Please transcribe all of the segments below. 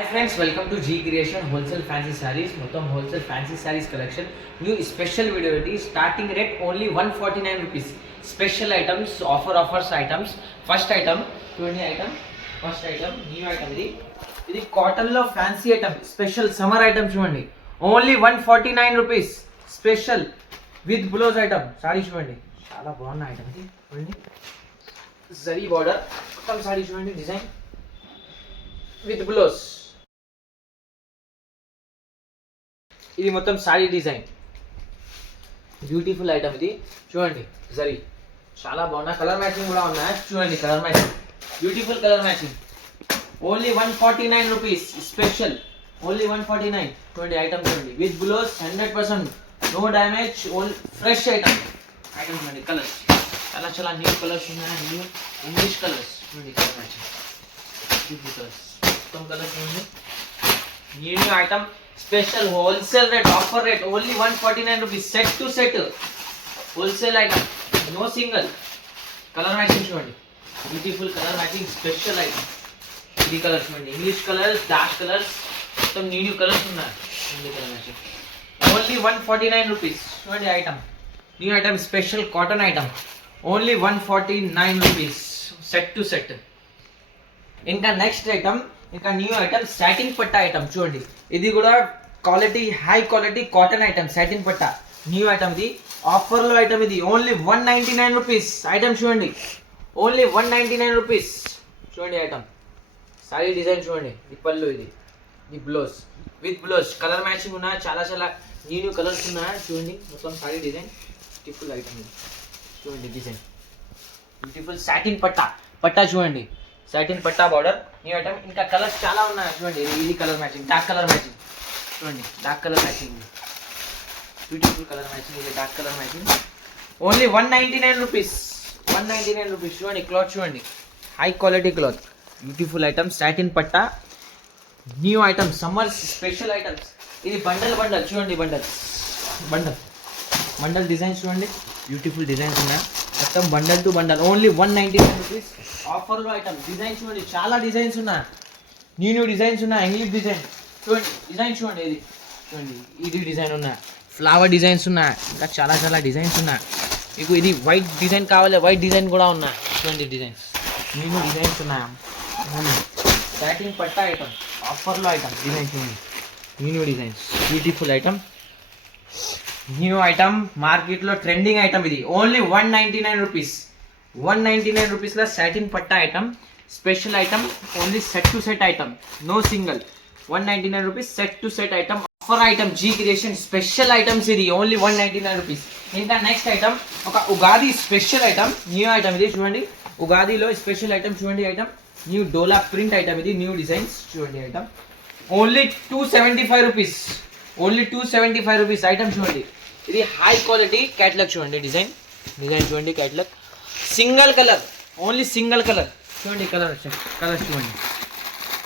Hi friends, welcome to G Creation Wholesale Fancy Sarees. మొత్తం Wholesale Fancy Sarees collection. New special video it is. Starting rate only 149 rupees. Special items, offers items. First item, 20 item. First item, new item ఇది cotton లో fancy item special summer item చూడండి. Only 149 rupees. Special with blouse item. Sari చూడండి. చాలా బాగున్న item ఇది. చూడండి. Zari border. మొత్తం sorry చూడండి డిజైన్ విత్ బ్లౌజ్. ఇది మొత్తం సారీ డిజైన్ బ్యూటిఫుల్ ఐటమ్ ఇది చూడండి. జరీ చాలా బాగున్నా కలర్ మ్యాచింగ్ కూడా ఉన్నాయి చూడండి. Colour matching beautiful colour matching. Only 149 rupees special. Only 149 చూడండి. ఐటమ్ చూడండి with blouse 100% no damage. Only fresh item చూడండి. కలర్స్ చాలా న్యూ కలర్స్ ఉన్నాయి. న్యూ ఇంగ్లీష్ కలర్స్ చూడండి. కలర్ మ్యాచింగ్ బ్యూటిఫుల్ కలర్స్ మొత్తం కలర్స్ చూడండి. New item special wholesale rate offer rate only 149 rupees. Set to set wholesale item no single. Colour matching చూడండి. Beautiful colour matching special item. ఇది colours చూడండి. English colours dark colours మొత్తం new colours ఉన్నాయి. Colour matching only 149 rupees చూడండి. Item new item special cotton item only 149 rupees set to set. ఇంకా next item ఇంకా new item satin పట్టా item చూడండి. ఇది కూడా quality high quality cotton item satin పట్టా న్యూ ఐటమ్. ఇది ఆఫర్లో ఐటమ్. ఇది ఓన్లీ 199 రూపీస్. ఐటమ్ చూడండి. ఓన్లీ 199 రూపీస్ చూడండి. ఐటమ్ సారీ డిజైన్ చూడండి. ఈ పళ్ళు ఇది blouse with blouse colour matching ఉన్నాయి. చాలా న్యూ కలర్స్ ఉన్నాయి చూడండి. మొత్తం సారీ డిజైన్ బ్యూటిఫుల్ ఐటమ్ ఇది చూడండి. డిజైన్ బ్యూటిఫుల్ సాటిన్ పట్టా చూడండి. సాటిన్ పట్టా బార్డర్ న్యూ ఐటమ్. ఇంకా కలర్స్ చాలా ఉన్నాయి చూడండి. ఇది colour matching dark colour matching చూడండి. Dark colour matching beautiful colour matching. ఇది dark colour matching only 199 rupees. 199 rupees చూడండి. క్లాత్ చూడండి. High quality cloth beautiful item satin పట్టా new item summer special items. ఇది బండల్ చూడండి. బండల్ డిజైన్స్ చూడండి. Beautiful designs ఉన్నాయి మొత్తం bundle to bundle. Only 199 rupees ఆఫర్లో ఐటమ్. డిజైన్ చూడండి. చాలా డిజైన్స్ ఉన్నాయి. న్యూ డిజైన్స్ ఉన్నాయి. ఇంగ్లీష్ డిజైన్ చూడండి. డిజైన్ చూడండి. ఇది చూడండి. ఇది డిజైన్ ఉన్నాయి. ఫ్లవర్ డిజైన్స్ ఉన్నాయి. ఇంకా చాలా డిజైన్స్ ఉన్నాయి. మీకు ఇది వైట్ డిజైన్ కావాలి. వైట్ డిజైన్ కూడా ఉన్నాయి చూడండి. డిజైన్స్ న్యూ డిజైన్స్ ఉన్నాయి. సాటిన్ పట్టా ఐటమ్ ఆఫర్లో ఐటమ్. డిజైన్ చూడండి. New designs beautiful item. New item మార్కెట్లో ట్రెండింగ్ ఐటమ్. ఇది ఓన్లీ 199 రూపీస్. 199 రూపీస్లో సాటిన్ పట్టా item special item. Only set to set item no single. 199 rupees set to set item offer item. G creation special items ఇది only 199 rupees. ఇంకా next item ఒక Ugadi special item new item. ఇది చూడండి. ఉగాదిలో special item చూడండి. Item new డోలా print item. ఇది new designs చూడండి. Item only 275 rupees. Only 275 rupees item చూడండి. ఇది హై క్వాలిటీ క్యాటలాగ్ చూడండి. డిజైన్ చూడండి. Catalogue single colour only single colour చూడండి. కలర్స్ చూడండి.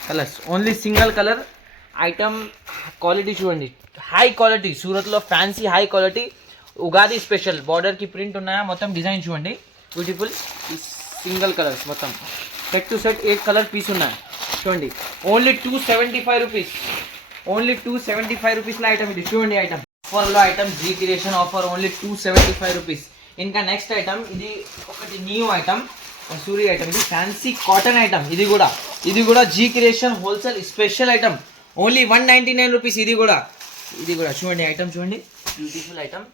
Colours only single colour item. Quality చూడండి. హై క్వాలిటీ సూరత్లో fancy high quality Ugadi special. బార్డర్కి ప్రింట్ ఉన్నాయా మొత్తం. డిజైన్ చూడండి. బ్యూటిఫుల్ సింగిల్ కలర్స్ మొత్తం set to set 8 colour piece ఉన్నాయి చూడండి. Only 275 rupees. ఓన్లీ 275 రూపీస్లో ఐటమ్ ఇది చూడండి. ఐటమ్ ఆఫర్లో item. G creation offer only 275 rupees. ఇంకా నెక్స్ట్ ఐటమ్ ఇది ఒకటి న్యూ ఐటమ్ సూరి ఐటమ్. ఇది ఫ్యాన్సీ కాటన్ ఐటమ్. ఇది కూడా G creation wholesale special item only 199 rupees. ఇది కూడా చూడండి. ఐటమ్ చూడండి. Beautiful item.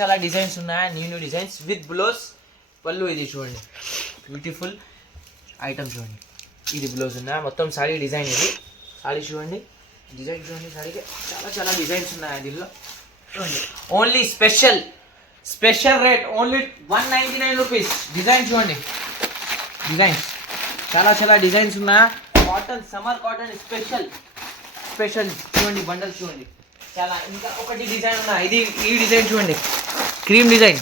చాలా డిజైన్స్ ఉన్నాయి. న్యూ డిజైన్స్ విత్ బ్లౌజ్ పళ్ళు. ఇది చూడండి. బ్యూటిఫుల్ ఐటమ్ చూడండి. ఇది బ్లౌజ్ ఉన్నాయి మొత్తం. Sorry design. ఇది సారీ చూడండి. డిజైన్ చూడండి. సారీకి చాలా డిజైన్స్ ఉన్నాయి. దీనిలో చూడండి. Only special rate only 199 rupees. Design చూడండి. డిజైన్స్ చాలా డిజైన్స్ ఉన్నాయి. కాటన్ సమ్మర్ కాటన్ స్పెషల్ చూడండి. బండల్ చూడండి. చాలా ఇంకా ఒకటి డిజైన్ ఉన్నాయి. ఈ డిజైన్ చూడండి. క్రీమ్ డిజైన్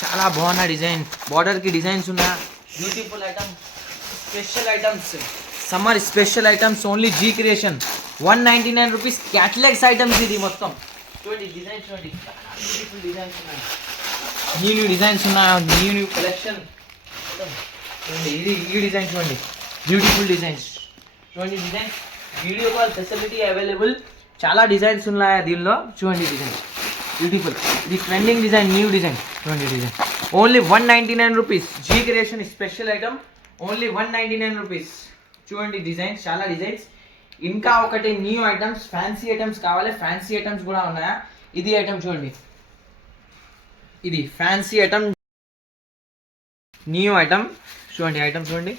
చాలా బాగున్న డిజైన్. బార్డర్కి డిజైన్స్ ఉన్నాయి. Beautiful item special items summer special items only G creation 199 rupees. Catalogues items ఇది మొత్తం చూడండి. డిజైన్ చూడండి. బ్యూటిఫుల్ డిజైన్స్ ఉన్నాయి. న్యూ డిజైన్స్ ఉన్నాయి. న్యూ కలెక్షన్ చూడండి. ఇది ఈ డిజైన్ చూడండి. బ్యూటిఫుల్ డిజైన్స్ చూడండి designs, video call facility available. చాలా డిజైన్స్ ఉన్నాయి దీనిలో. చూడండి డిజైన్ బ్యూటిఫుల్, ఇది ట్రెండింగ్ డిజైన్, న్యూ డిజైన్. చూడండి design only 199 rupees. G creation special item, only 199 rupees. చూడండి డిజైన్స్, చాలా డిజైన్స్. ఇంకా ఒకటి న్యూ ఐటమ్స్, ఫ్యాన్సీ ఐటమ్స్ కావాలి, ఫ్యాన్సీ ఐటమ్స్ కూడా ఉన్నాయా. ఇది ఐటమ్ చూడండి, ఇది ఫ్యాన్సీ ఐటమ్, న్యూ ఐటమ్. చూడండి ఐటమ్ చూడండి,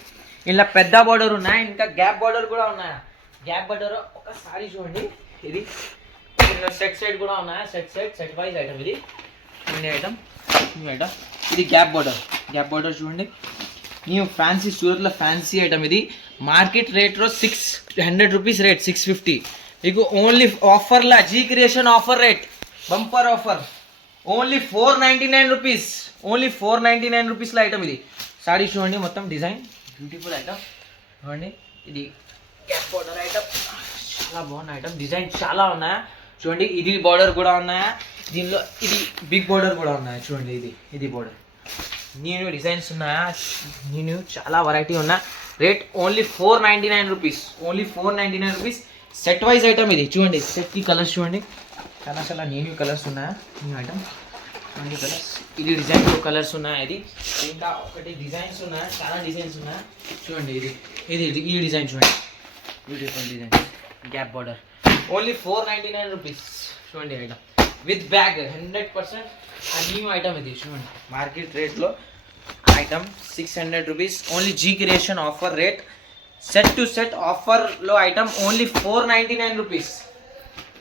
ఇలా పెద్ద బార్డర్ ఉన్నాయి, ఇంకా గ్యాప్ బార్డర్ కూడా ఉన్నాయా. గ్యాప్ బార్డర్ ఒకసారి చూడండి, ఇది సెట్ కూడా ఉన్నాయా, సెట్ వైజ్ ఐటమ్. ఇది చూడండి ఐటమ్, న్యూ ఐటమ్. ఇది గ్యాప్ బార్డర్ చూడండి, న్యూ ఫ్యాన్సీ, సూరత్లో ఫ్యాన్సీ ఐటమ్. ఇది మార్కెట్ రేట్లో 600 రూపీస్ రేట్, 650. మీకు ఓన్లీ ఆఫర్లా, G creation offer rate, bumper offer, only 499 rupees. Only 499 రూపీస్లో ఐటమ్. ఇది సారీ చూడండి, మొత్తం డిజైన్ బ్యూటిఫుల్ ఐటమ్. చూడండి ఇది గ్యాప్ బార్డర్ ఐటమ్, చాలా బాగున్న ఐటమ్. డిజైన్ చాలా ఉన్నాయా. చూడండి ఇది బార్డర్ కూడా ఉన్నాయా, దీనిలో ఇది బిగ్ బార్డర్ కూడా ఉన్నాయా. చూడండి ఇది బార్డర్, న్యూ డిజైన్స్ ఉన్నాయా, న్యూ చాలా వెరైటీ ఉన్నా. Rate only 499 rupees, only 499 rupees. Set wise item. ఇది చూడండి, సెట్కి కలర్స్ చూడండి, చాలా న్యూ కలర్స్ ఉన్నాయా, న్యూ ఐటమ్. 20 కలర్స్. ఇది డిజైన్ కలర్స్ ఉన్నాయి. ఇది ఇంకా ఒకటి డిజైన్స్ ఉన్నాయి, చాలా డిజైన్స్ ఉన్నాయి. చూడండి ఈ డిజైన్ చూడండి, beautiful design, gap border, only 499 rupees. చూడండి item with bag, 100% new item. ఇది చూడండి మార్కెట్ రేట్లో item 600 rupees, only G creation offer rate. Set to set ఆఫర్లో ఐటమ్ ఓన్లీ 499 రూపీస్,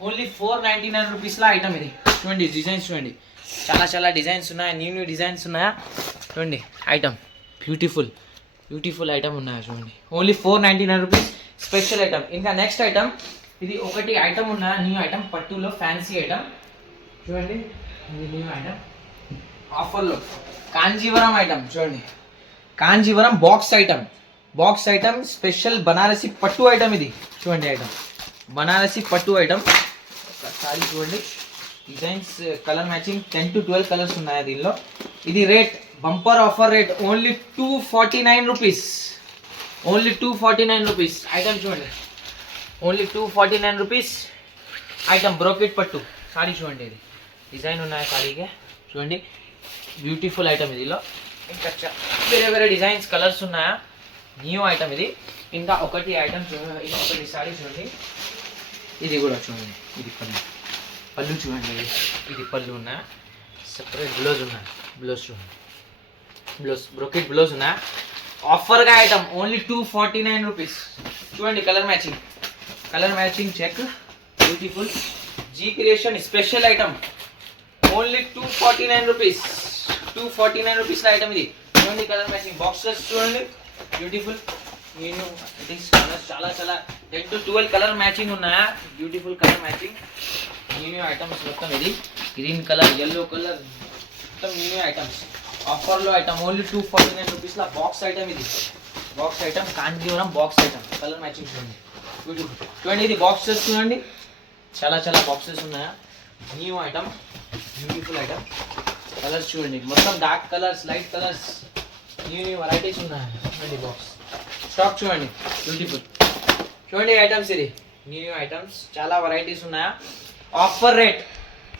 ఓన్లీ 499 రూపీస్లో ఐటమ్. ఇది చూడండి డిజైన్స్ చూడండి, చాలా డిజైన్స్ ఉన్నాయి, న్యూ డిజైన్స్ ఉన్నాయా. చూడండి ఐటమ్ బ్యూటిఫుల్ ఐటమ్ ఉన్నాయా. చూడండి ఓన్లీ 499 రూపీస్ స్పెషల్ ఐటమ్. ఇంకా నెక్స్ట్ ఐటమ్, ఇది ఒకటి ఐటమ్ ఉన్న న్యూ ఐటమ్, పట్టులో ఫ్యాన్సీ ఐటమ్. చూడండి ఇది న్యూ ఐటమ్ ఆఫర్లో, కాంజీవరం ఐటమ్. చూడండి Kanjeevaram box item special Banarasi పట్టు ఐటమ్. ఇది చూడండి ఐటమ్, బనారసి పట్టు ఐటమ్. ఒకసారి చూడండి designs, colour matching 10 to 12 colours ఉన్నాయి దీనిలో. ఇది rate bumper offer rate, only 249 rupees, only 249 rupees item. చూడండి ఓన్లీ 249 రూపీస్ ఐటమ్, బ్రోకెట్ పట్టు సారీ. చూడండి ఇది డిజైన్ ఉన్నాయి సారీకే. చూడండి బ్యూటిఫుల్ ఐటమ్. ఇదిలో ఇంకా వేరే డిజైన్స్, కలర్స్ ఉన్నాయా, న్యూ ఐటమ్. ఇది ఇంకా ఒకటి ఐటమ్ ఒకటి సారీ చూడండి, ఇది కూడా చూడండి, ఇది పళ్ళు చూడండి, ఇది పళ్ళు ఉన్నా, సెపరేట్ బ్లౌజ్ ఉన్నా, బ్లౌజ్ చూడండి, బ్రోకెట్ బ్లౌజ్ ఉన్నా. ఆఫర్గా ఐటమ్ ఓన్లీ 249 రూపీస్. చూడండి colour matching check, beautiful G creation special item, only 249 rupees, 249 రూపీస్లో ఐటమ్. ఇది చూడండి కలర్ మ్యాచింగ్, బాక్సెస్ చూడండి బ్యూటిఫుల్, నేను కలర్స్ చాలా 10 to 12 కలర్ మ్యాచింగ్ ఉన్నాయా, beautiful colour matching. New items మొత్తం. ఇది గ్రీన్ కలర్, ఎల్లో కలర్, మొత్తం న్యూ ఐటమ్స్. ఆఫర్లో ఐటమ్ ఓన్లీ 249 రూపీస్లో బాక్స్ ఐటమ్. ఇది box item, Kanjeevaram box item, colour matching చూడండి బ్యూటిఫుల్. చూడండి ఇది బాక్సెస్ చూడండి, చాలా బాక్సెస్ ఉన్నాయా, new item, beautiful item. Colours చూడండి మొత్తం dark colours, light colours, new varieties ఉన్నాయి. చూడండి బాక్స్ స్టాక్ చూడండి బ్యూటిఫుల్. చూడండి ఐటమ్స్, ఇది న్యూ ఐటమ్స్, చాలా వెరైటీస్ ఉన్నాయా. ఆఫర్ రేట్,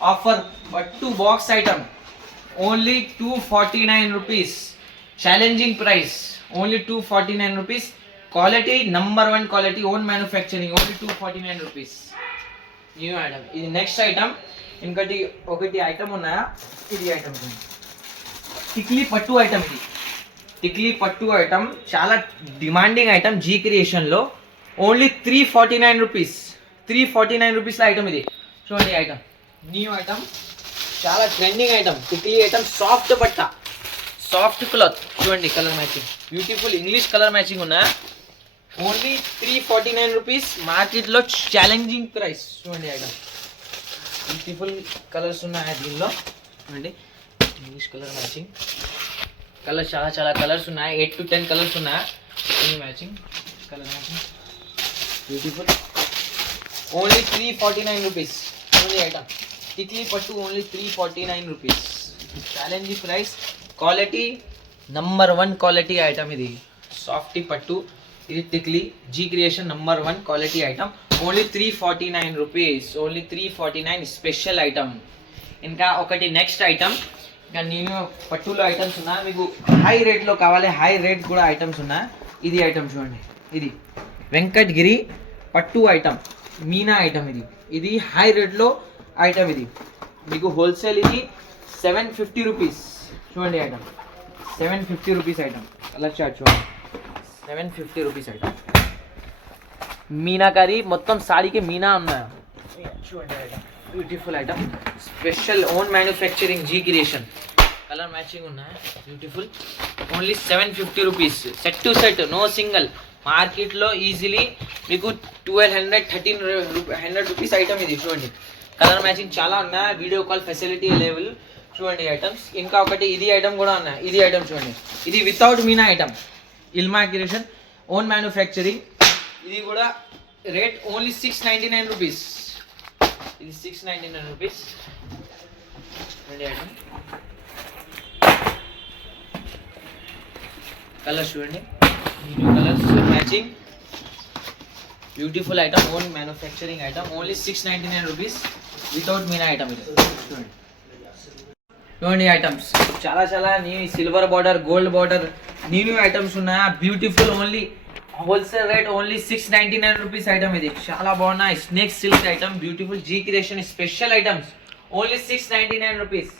ఆఫర్ పట్టు box item only 249 rupees. Challenging price only 249 rupees. Quality number 1 quality, own manufacturing, only 249 rupees. New item. ఇది next item. ఇంకటి ఒకటి ఐటమ్ ఉన్నాయా, ఇది ఐటమ్ టిక్లీ పట్టు ఐటమ్. ఇది టిక్లీ పట్టు ఐటమ్, చాలా డిమాండింగ్ ఐటమ్ జీ క్రియేషన్లో. ఓన్లీ 349 రూపీస్, 349 రూపీస్లో ఐటమ్. ఇది చూడండి ఐటమ్, న్యూ ఐటమ్, చాలా ట్రెండింగ్ ఐటమ్, టిక్లీ ఐటమ్, సాఫ్ట్ బట్ట, సాఫ్ట్ క్లాత్. చూడండి colour matching, beautiful English colour matching ఉన్నా. ఓన్లీ 349 రూపీస్, మార్కెట్లో ఛాలెంజింగ్ ప్రైస్. చూడండి ఐటమ్, బ్యూటిఫుల్ కలర్స్ ఉన్నాయి దీనిలో. చూడండి ఇంగ్లీష్ కలర్ మ్యాచింగ్, కలర్స్ చాలా కలర్స్ ఉన్నాయి, 8 to 10 కలర్స్ ఉన్నాయి. Matching colour matching beautiful. Only 349 rupees. చూడండి ఐటమ్, టిక్లీ పట్టు only 349 rupees. Challenging price, quality number 1 quality item. ఇది సాఫ్టీ పట్టు, ఇది టిక్లీ G creation #1 quality item. Only 349 rupees. Only 349 special item. ఇంకా ఒకటి నెక్స్ట్ ఐటమ్, ఇంకా నేను పట్టులో ఐటమ్స్ ఉన్నా, మీకు హై రేట్లో కావాలి, హై రేట్ కూడా ఐటమ్స్ ఉన్నా. ఇది ఐటమ్ చూడండి, ఇది వెంకటగిరి పట్టు ఐటమ్, మీనా ఐటమ్. ఇది హై రేట్లో ఐటమ్. ఇది మీకు హోల్సేల్ ఇది 750 రూపీస్. చూడండి item 750 rupees item. Colour chart చూడండి, 750 రూపీస్ ఐటమ్. మీనాకారి మొత్తం సారీకి మీనా ఉన్నాయి. చూడండి item, beautiful item, special own manufacturing G creation. Colour matching ఉన్నాయి, beautiful. Only 750 rupees. Set to set, no single. మార్కెట్లో ఈజీలీ మీకు 1200-1300 రూపీస్ ఐటమ్ ఇది. చూడండి కలర్ మ్యాచింగ్ చాలా ఉన్నాయి, వీడియో కాల్ ఫెసిలిటీ లెవెల్. చూడండి ఐటమ్స్. ఇంకా ఒకటి ఇది ఐటమ్ కూడా ఉన్నాయి. ఇది ఐటమ్ చూడండి, ఇది వితౌట్ మీనా item, Ilma creation own manufacturing. ఇది కూడా రేట్ ఓన్లీ 699 రూపీస్. ఇది 699 రూపీస్. చూడండి ఐటమ్, కలర్స్ చూడండి, colours matching, beautiful item, own manufacturing item. Only 699 rupees without మీనా ఐటమ్. ఇది చూడండి, చూడండి ఐటమ్స్ చాలా చాలా new, silver border, gold border, new items ఉన్నాయా, beautiful. Only wholesale rate only 699 rupees item. ఇది చాలా బాగున్నాయి, snake silk item, beautiful G creation special items. Only 699 rupees.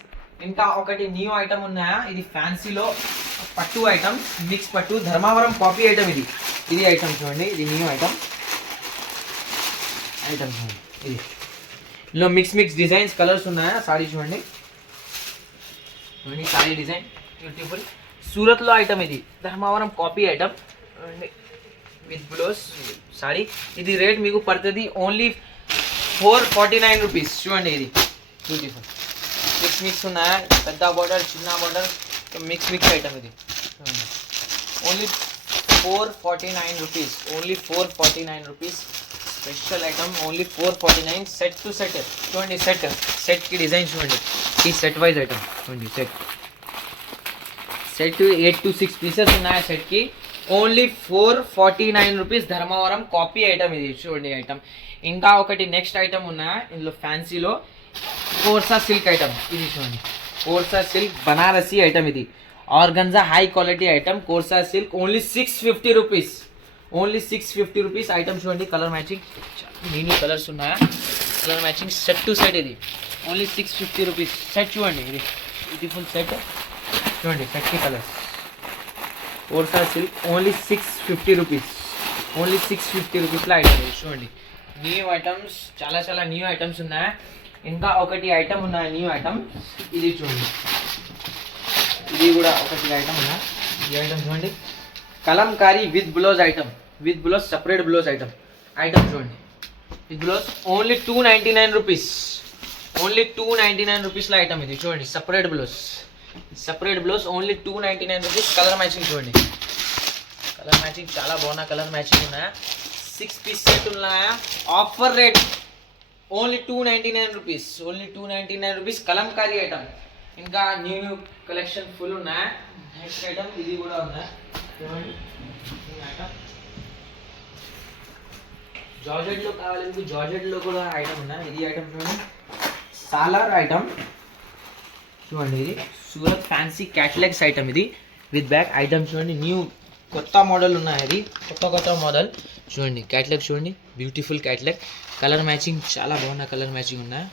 ఇంకా ఒకటి న్యూ ఐటమ్ ఉన్నాయా, ఇది ఫ్యాన్సీలో పట్టు ఐటమ్, మిక్స్ పట్టు, ధర్మావరం కాపీ ఐటమ్. ఇది ఐటమ్ చూడండి, ఇది న్యూ ఐటమ్. ఐటమ్ చూడండి, ఇది ఇందులో మిక్స్ డిజైన్స్, కలర్స్ ఉన్నాయా. సారీ చూడండి, చూడండి సారీ డిజైన్ బ్యూటిఫుల్. సూరత్లో ఐటమ్, ఇది Dharmavaram copy item with blouse sorry. ఇది రేట్ మీకు పడుతుంది ఓన్లీ 449 రూపీస్. చూడండి ఇది బ్యూటిఫుల్, మిక్స్ ఉన్నాయా, పెద్ద బార్డర్, చిన్న బార్డర్, మిక్స్ ఐటమ్. ఇది చూడండి only 449 rupees. Only 449 rupees special item. Only 449. Set to set చూడండి, సెట్కి డిజైన్ చూడండి, ఈ సెట్ వైజ్ ఐటమ్ చూడండి. సెట్ 8 to 6 పీసెస్ ఉన్నాయి సెట్కి. Only 449 rupees. Dharmavaram copy item. ఇది చూడండి ఐటమ్. ఇంకా ఒకటి నెక్స్ట్ ఐటమ్ ఉన్నాయి ఇందులో ఫ్యాన్సీలో, కోర్సా సిల్క్ ఐటమ్. ఇది చూడండి, కోర్సా సిల్క్ బనారసి ఐటమ్. ఇది ఆర్గంజా హై క్వాలిటీ ఐటమ్, కోర్సా silk. Only 650 rupees. Only 650 rupees item. చూడండి కలర్ మ్యాచింగ్, న్యూ కలర్స్ ఉన్నాయా, colour matching set to set. ఇది ఓన్లీ 650 రూపీస్. సెట్ చూడండి, ఇది బ్యూటిఫుల్ సెట్ చూడండి, సెట్కి కలర్స్. కోర్సా సిల్క్ ఓన్లీ 650 రూపీస్. ఓన్లీ 650 రూపీస్లో ఐటమ్. ఇది చూడండి, న్యూ ఐటమ్స్, చాలా చాలా న్యూ ఐటమ్స్ ఉన్నాయి. ఇంకా ఒకటి ఐటమ్ ఉన్నాయి న్యూ ఐటమ్. ఇది చూడండి, ఇది కూడా ఒకటి ఐటమ్ ఉన్నాయి. ఈ ఐటమ్ చూడండి, Kalamkari with blouse item, with blouse, separate blouse item. Item చూడండి, with blouse only 299 rupees. Only 299 రూపీస్లో ఐటమ్. ఇది చూడండి, separate blouse only 299 rupees. Colour matching చూడండి, కలర్ మ్యాచింగ్ చాలా బాగున్నా, కలర్ మ్యాచింగ్ ఉన్నాయా. 6 పీస్ సెట్ ఉన్నాయా. Offer rate only 299 rupees. Only 299 rupees. Kalamkari item. ఇంకా న్యూ కలెక్షన్ ఫుల్ ఉన్నాయా. నెక్స్ట్ ఐటమ్ ఇది కూడా ఉన్నాయా చూడండి, ఐటమ్ జార్జెట్లో కావాలి మీకు, జార్జెట్లో కూడా ఐటమ్ ఉన్నాయి. ఇది ఐటమ్ చూడండి, సాలార్ ఐటమ్ చూడండి. ఇది సూరత్ ఫ్యాన్సీ క్యాటలాగ్స్ ఐటమ్. ఇది విత్ బ్యాగ్ ఐటమ్ చూడండి, న్యూ కొత్త మోడల్ ఉన్నాయి. అది కొత్త మోడల్ చూడండి, క్యాటలాగ్ చూడండి, బ్యూటిఫుల్ క్యాటలాగ్. కలర్ మ్యాచింగ్ చాలా బాగున్న కలర్ మ్యాచింగ్ ఉన్నాయి.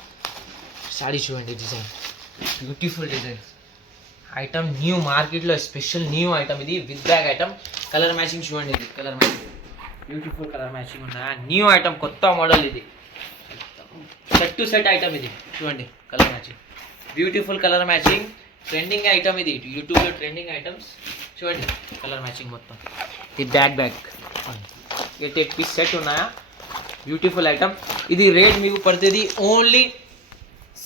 సారీ చూడండి, design beautiful design item, new మార్కెట్లో స్పెషల్ న్యూ ఐటమ్. ఇది with bag item. Colour matching చూడండి, ఇది colour matching beautiful colour matching ఉన్నాయి. న్యూ ఐటమ్, కొత్త మోడల్. ఇది సెట్ టు సెట్ ఐటమ్. ఇది చూడండి, colour matching, beautiful colour matching, trending item. ఇది యూట్యూబ్లో ట్రెండింగ్ ఐటమ్స్ చూడండి, కలర్ మ్యాచింగ్ మొత్తం. ఇది బ్యాగ్ 8 పీస్ సెట్ ఉన్నాయా, బ్యూటిఫుల్ ఐటమ్. ఇది రేట్ మీకు పడుతుంది ఓన్లీ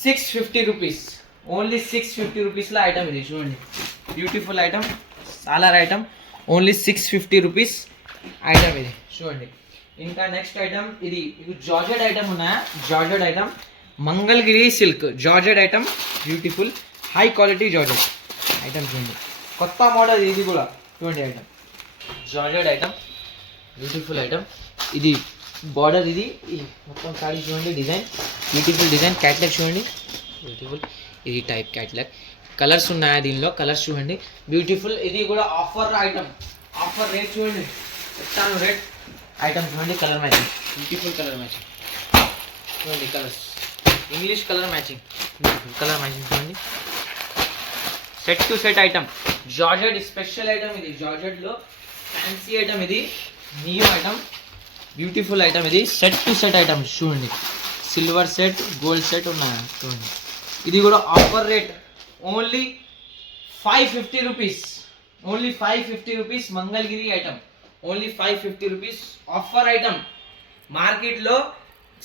650 రూపీస్. ఓన్లీ 650 రూపీస్లో ఐటమ్. ఇది చూడండి, బ్యూటిఫుల్ ఐటమ్, సాలార్ ఐటమ్. Only 650 rupees item. ఇది చూడండి. ఇంకా నెక్స్ట్ ఐటమ్, ఇది జార్జెట్ ఐటమ్ ఉన్నాయా, georgette item, Mangalagiri silk georgette item, beautiful high quality georgette item చూడండి, కొత్త మోడల్. ఇది కూడా చూడండి item, georgette item. Beautiful item. ఇది బార్డర్, ఇది మొత్తం సారీ చూడండి, డిజైన్ బ్యూటిఫుల్ డిజైన్. క్యాట్లాగ్ చూడండి బ్యూటిఫుల్, ఇది టైప్ క్యాట్లాగ్. కలర్స్ ఉన్నాయా దీనిలో, కలర్స్ చూడండి బ్యూటిఫుల్. ఇది కూడా ఆఫర్ ఐటమ్, ఆఫర్ రేట్ చూడండి, చెప్తాను రేట్. ఐటమ్ చూడండి, colour matching, beautiful colour matching చూడండి. Colours English colour matching, colour matching చూడండి. Set to set item, georgette special item. ఇది జార్జెట్లో ఫ్యాన్సీ ఐటమ్, ఇది న్యూ ఐటమ్, బ్యూటిఫుల్ ఐటమ్. ఇది సెట్ టు సెట్ ఐటమ్ చూడండి, సిల్వర్ సెట్, గోల్డ్ సెట్ ఉన్నాయి చూడండి. ఇది కూడా offer rate only 550 rupees, only 550 rupees. Mangalagiri item only 550 rupees offer item. మార్కెట్లో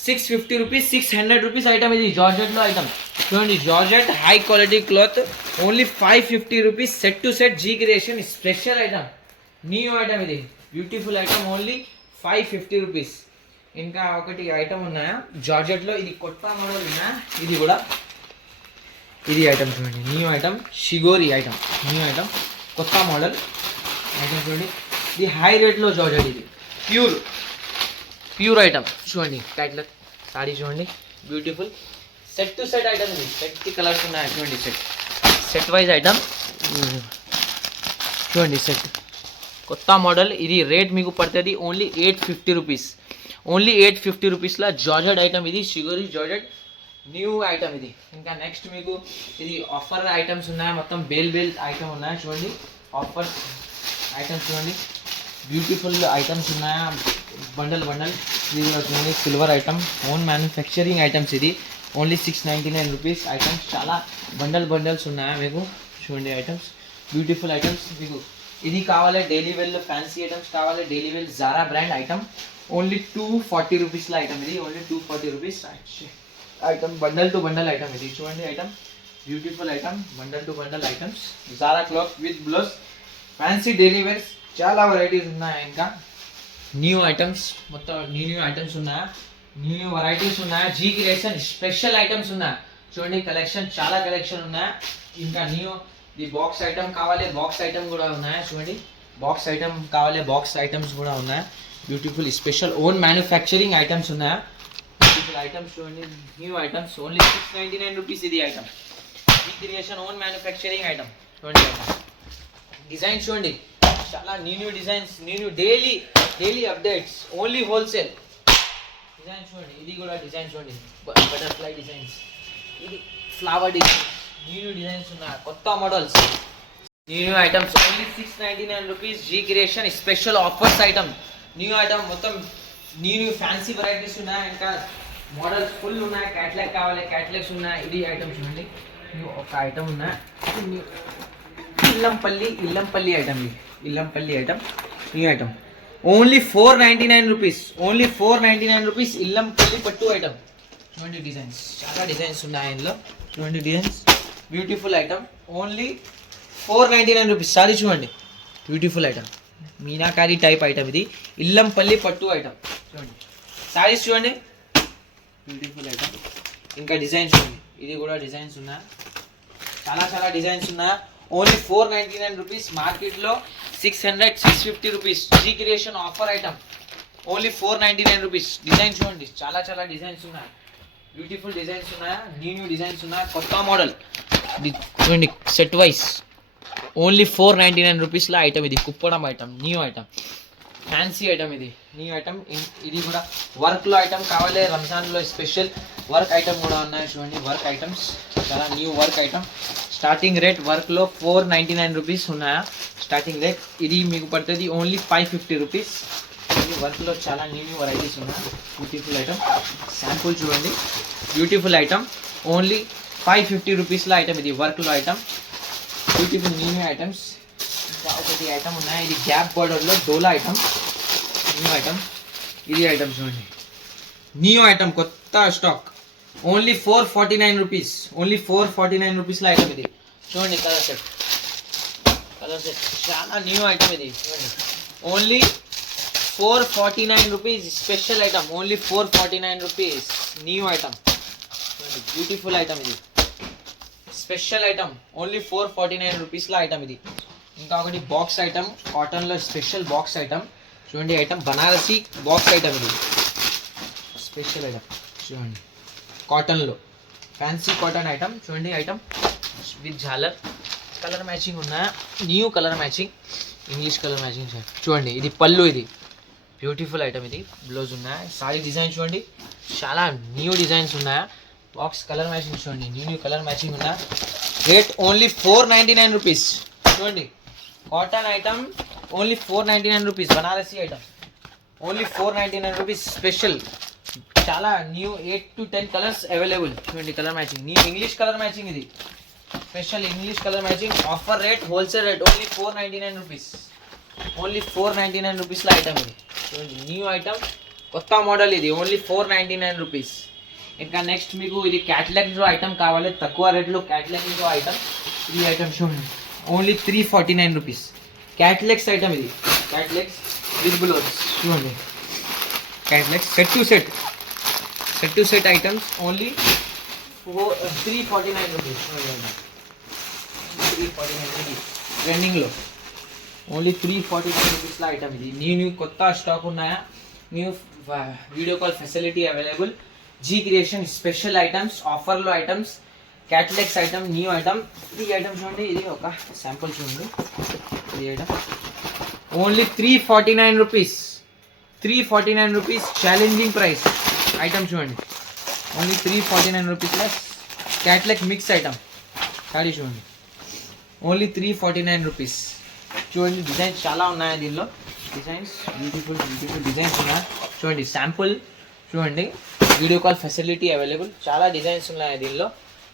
650 రూపీస్, 600 రూపీస్ ఐటమ్. ఇది జార్జెట్లో ఐటమ్ చూడండి, georgette high quality cloth, only 550 rupees. Set to set G creation special item, new item. ఇది beautiful item, only 550 rupees. ఇంకా ఒకటి item ఉన్నాయా జార్జెట్లో, ఇది కొత్త మోడల్ ఉన్నాయా, ఇది కూడా ఇది ఐటమ్ చూడండి, న్యూ ఐటమ్, షిగోరి ఐటమ్, న్యూ ఐటమ్, కొత్త మోడల్ ఐటమ్ చూడండి. ఇది హై రేట్లో జార్జెట్, ఇది ప్యూర్ ప్యూర్ ఐటమ్ చూడండి. క్యాట్లాగ్ సారీ చూడండి beautiful. Set to set item, ఇది సెట్కి కలర్స్ ఉన్నాయి చూడండి. సెట్ వైజ్ ఐటమ్ చూడండి, సెట్ కొత్త మోడల్. ఇది రేట్ మీకు పడుతుంది ఓన్లీ 850 రూపీస్, ఓన్లీ 850 రూపీస్లో జార్జెట్ ఐటమ్. ఇది షిగోరి జార్జెట్ న్యూ ఐటమ్. ఇది ఇంకా నెక్స్ట్ మీకు ఇది ఆఫర్ ఐటమ్స్ ఉన్నాయి, మొత్తం బేల్ ఐటమ్ ఉన్నాయి చూడండి. ఆఫర్ ఐటమ్స్ చూడండి, బ్యూటిఫుల్ ఐటమ్స్ ఉన్నాయా, బండల్. ఇది చూడండి, silver item, own manufacturing items. ఇది ఓన్లీ 699 రూపీస్ ఐటమ్స్. చాలా బండల్స్ ఉన్నాయా మీకు చూడండి, ఐటమ్స్ బ్యూటిఫుల్ ఐటమ్స్. మీకు ఇది కావాలి డైలీ వేర్లో, ఫ్యాన్సీ ఐటమ్స్ కావాలి daily wear, Zara brand item, only 240 రూపీస్లో ఐటమ్. ఇది only 240 rupees item. Bundle to bundle item, ఇది చూడండి item, beautiful item, bundle to bundle items. Zara cloth with blouse, fancy daily wears, చాలా varieties ఉన్నాయి. ఇంకా new items, మొత్తం new items ఉన్నాయా, new varieties ఉన్నాయా. జీ క్రియేషన్ స్పెషల్ ఐటమ్స్ ఉన్నాయి చూడండి, కలెక్షన్ చాలా కలెక్షన్ ఉన్నాయా. ఇంకా న్యూ ఈ బాక్స్ ఐటమ్ కావాలి, బాక్స్ ఐటమ్ కూడా ఉన్నాయా చూడండి. బాక్స్ ఐటమ్ కావాలి, బాక్స్ ఐటమ్స్ కూడా ఉన్నాయా. Beautiful special own manufacturing items ఉన్నాయా. బ్యూటిఫుల్ ఐటమ్స్ చూడండి, న్యూ ఐటమ్స్, ఓన్లీ 699 రూపీస్. ఇది item G creation own manufacturing item చూడండి. డిజైన్ చూడండి, చాలా new designs, new daily updates, only wholesale design చూడండి. ఇది కూడా డిజైన్ చూడండి, బటర్ఫ్లై డిజైన్స్, ఇది ఫ్లవర్ డిజైన్, న్యూ డిజైన్స్ ఉన్నాయి, కొత్త models, new items, only 699 rupees. G creation special offers item, new item, మొత్తం న్యూ ఫ్యాన్సీ వెరైటీస్ ఉన్నాయి. ఇంకా మోడల్స్ ఫుల్ ఉన్నాయి. క్యాట్లాగ్ కావాలి, క్యాట్లాగ్స్ ఉన్నాయి. ఇది ఐటమ్ చూడండి, ఒక ఐటమ్ ఉన్నాయి, ఇల్లంపల్లి ఐటమ్. ఇది Illampalli item, new item, only 499 rupees, only 499 rupees. Illampalli పట్టు ఐటమ్ చూడండి, డిజైన్స్ చాలా డిజైన్స్ ఉన్నాయి ఇందులో చూడండి, designs beautiful item, only 499 rupees. Sari చూడండి, beautiful item, meenakari type item. ఇది ఇల్లంపల్లి పట్టు ఐటమ్ చూడండి. సారీస్ చూడండి, బ్యూటిఫుల్ ఐటమ్. ఇంకా డిజైన్స్ చూడండి, ఇది కూడా డిజైన్స్ ఉన్నాయి, చాలా డిజైన్స్ ఉన్నాయి. Only 499 rupees. మార్కెట్లో 600-650 rupees. G creation offer item, only 499 rupees. Design చూడండి, చాలా డిజైన్స్ ఉన్నాయి, బ్యూటిఫుల్ డిజైన్స్ ఉన్నాయి, న్యూ డిజైన్స్ ఉన్నాయి, కొత్త మోడల్ చూడండి. సెట్ వైస్ ఓన్లీ 499 రూపీస్లో ఐటమ్. ఇది Kuppadam item, new item, fancy item. ఇది న్యూ ఐటమ్. ఇది కూడా వర్క్లో ఐటమ్ కావాలి, రంజాన్లో స్పెషల్ వర్క్ ఐటమ్ కూడా ఉన్నాయి చూడండి. వర్క్ ఐటమ్స్, చాలా new work item. Starting rate వర్క్లో 499 రూపీస్ ఉన్నాయా స్టార్టింగ్ రేట్. ఇది మీకు పడుతుంది ఓన్లీ 550 రూపీస్. ఇది వర్క్లో చాలా న్యూ వెరైటీస్ ఉన్నాయి, బ్యూటిఫుల్ ఐటమ్. శాంపుల్ చూడండి, బ్యూటిఫుల్ ఐటమ్, ఓన్లీ 550 రూపీస్లో ఐటమ్. ఇది వర్క్లో ఐటమ్, బ్యూటిఫుల్ న్యూ ఐటమ్స్. ఇంకా ఒకటి ఐటమ్ ఉన్నాయి, ఇది గ్యాప్ బార్డర్లో డోలా ఐటమ్, న్యూ ఐటమ్. ఇది ఐటమ్ చూడండి, న్యూ ఐటమ్, కొత్త స్టాక్, ఓన్లీ 449 రూపీస్, ఓన్లీ 449 రూపీస్లో ఐటమ్. ఇది చూడండి, కలర్ సెట్ చాలా న్యూ ఐటమ్. ఇది చూడండి, only 449 rupees. Special item, only 449 rupees, new item చూడండి, బ్యూటిఫుల్ ఐటమ్. ఇది స్పెషల్ ఐటమ్, ఓన్లీ 449 రూపీస్లో ఐటమ్. ఇది ఇంకా ఒకటి బాక్స్ ఐటమ్, కాటన్లో స్పెషల్ బాక్స్ ఐటమ్, చూడండి ఐటమ్ బనారసి బాక్స్ ఐటమ్ ఇది స్పెషల్ ఐటమ్ చూడండి కాటన్లో ఫ్యాన్సీ కాటన్ ఐటమ్ చూడండి ఐటమ్ విత్ జాలర్ కలర్ మ్యాచింగ్ ఉన్న new colour matching English colour matching చూడండి ఇది పళ్ళు ఇది బ్యూటిఫుల్ ఐటమ్ ఇది బ్లౌజ్ ఉన్నాయా సారీ డిజైన్ చూడండి చాలా న్యూ డిజైన్స్ ఉన్నాయా బాక్స్ కలర్ మ్యాచింగ్ చూడండి న్యూ కలర్ మ్యాచింగ్ ఉన్నా రేట్ ఓన్లీ 499 రూపీస్ చూడండి cotton item only 499 rupees Banarasi item only 499 rupees special చాలా న్యూ 8 to 10 కలర్స్ అవైలబుల్ చూడండి colour matching new English colour matching ఇది special English colour matching offer rate wholesale rate only 499 rupees only 499 రూపీస్లో item ఇది చూడండి new item కొత్త model ఇది only 499 rupees ఇంకా next మీకు ఇది క్యాటలాగ్లో ఐటమ్ కావాలి తక్కువ రేట్లో క్యాటలాగ్లో ఐటమ్ ఈ ఐటమ్ చూడండి ఓన్లీ 349 రూపీస్ క్యాటలాగ్స్ ఐటమ్ ఇది క్యాటలాగ్స్ విత్ బ్లౌజ్ చూడండి catalogues set to set items only 349 rupees 349 rupees ట్రెండింగ్లో ఓన్లీ 349 రూపీస్లో ఐటమ్ ఇది న్యూ కొత్త స్టాక్ ఉన్నాయా new video call facility available G creation special items ఆఫర్లో items catalogues item new item ఈ item చూడండి ఇది ఒక శాంపుల్ చూడండి ఈ item only 349 rupees 349 rupees challenging price item చూడండి ఓన్లీ 349 రూపీస్లో క్యాటలాగ్ మిక్స్ ఐటమ్ సారీ చూడండి ఓన్లీ 349 రూపీస్ చూడండి డిజైన్స్ చాలా ఉన్నాయి దీనిలో డిజైన్స్ బ్యూటిఫుల్ డిజైన్స్ ఉన్నాయి చూడండి శాంపుల్ చూడండి వీడియో కాల్ ఫెసిలిటీ అవైలబుల్ చాలా డిజైన్స్ ఉన్నాయి దీనిలో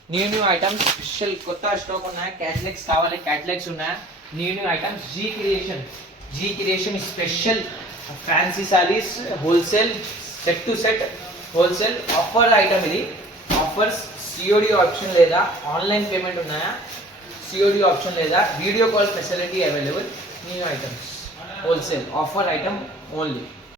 న్యూ ఐటమ్స్ స్పెషల్ కొత్త స్టాక్ ఉన్నాయి క్యాటలాగ్స్ కావాలి క్యాటలాగ్స్ ఉన్నాయి new items G creation special fancy sarees wholesale set to set wholesale offer item ఇది ఆఫర్స్ సిఓడి ఆప్షన్ లేదా ఆన్లైన్ పేమెంట్ ఉన్నాయా సిఓడి ఆప్షన్ లేదా video call facility available new items wholesale offer item only